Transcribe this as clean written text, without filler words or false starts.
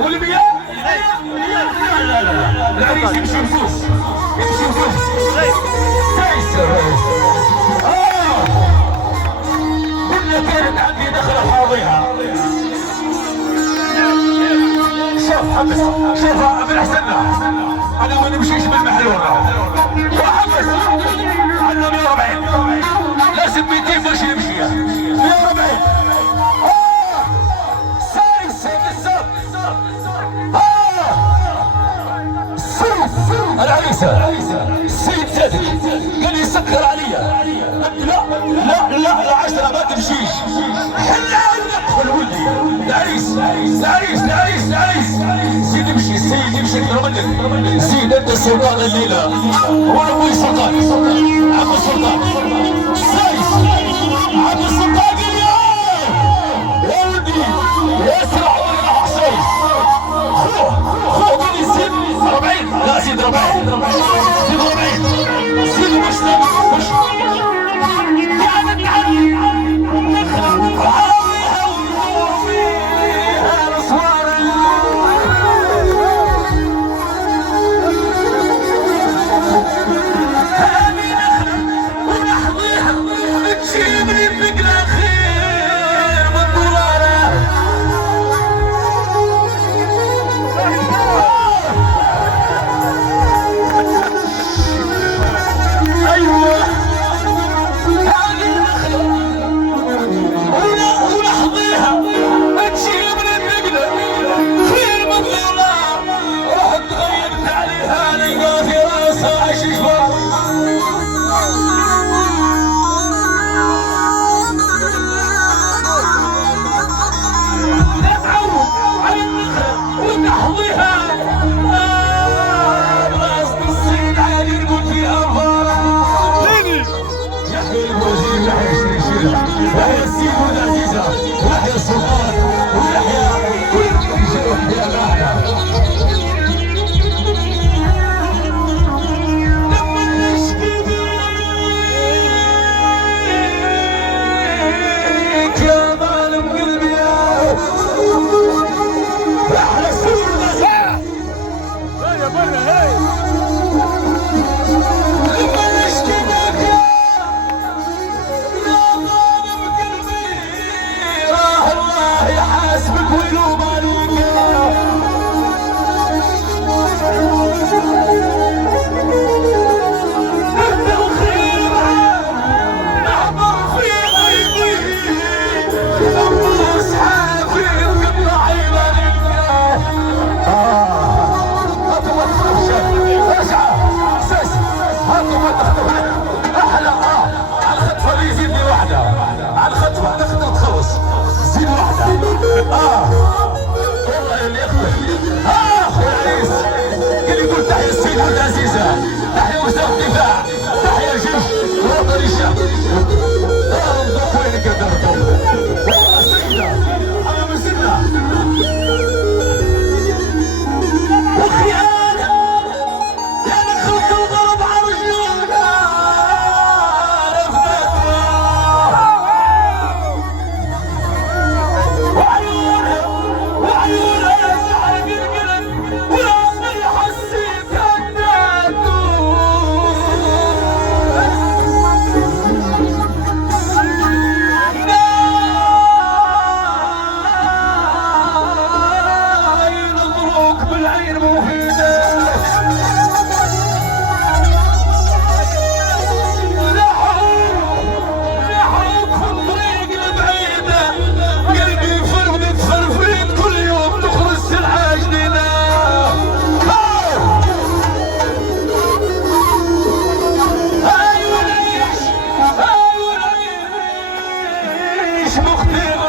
والمياه لا لا لا العريس يمشي بزوج يمشي بزوج سايس ولا كانت عندي دخلة حاضيها شوف حبس شوف بالحسن انا ما نمشيش بالمحل وراه وحبس عندنا 140 لازم 200 باش نمشي 140 سايس بالظبط العريسة السيد زادك قال لي سكر عليا لا 10 ما تمشيش حنا ندخل ولدي العريس سيد يمشي السيد يمشي اكثر منك سيد انت سلطان الليلة وانا ابوي سلطان عم السلطان سايس عم السلطان يا ولدي اسرع ولا حسين خوه قال لي سيد 40 لا سيد 40 سيد مش ويحيى السيد والعزيزة ويحيى السلطان ويحيى ويحيى معنا لما نشكي بيك يا ظالم قلبي احلى السيد يا برا هاي لما نشكي بيك يحاسبك ويلوم عليك انت الخير احضر في غيبي ابو اسحافي قطع عينك هاتوا ما تخافش اسعى اساس هاتوا ما تخافش احلى على الخطفه اللي يزيدني واحده على الخطفه تقدر تخلص زيد واحده والله اللي يخطف اخو العريس اللي يقول تحيا السيد عبد العزيزه تحيا وزاره الدفاع تحيا الجيش الوطني الشعبي انظف وين قدرتم والله سيدنا انا مسلنا وخيانه يا من خلق الغرب عرجونا مختلف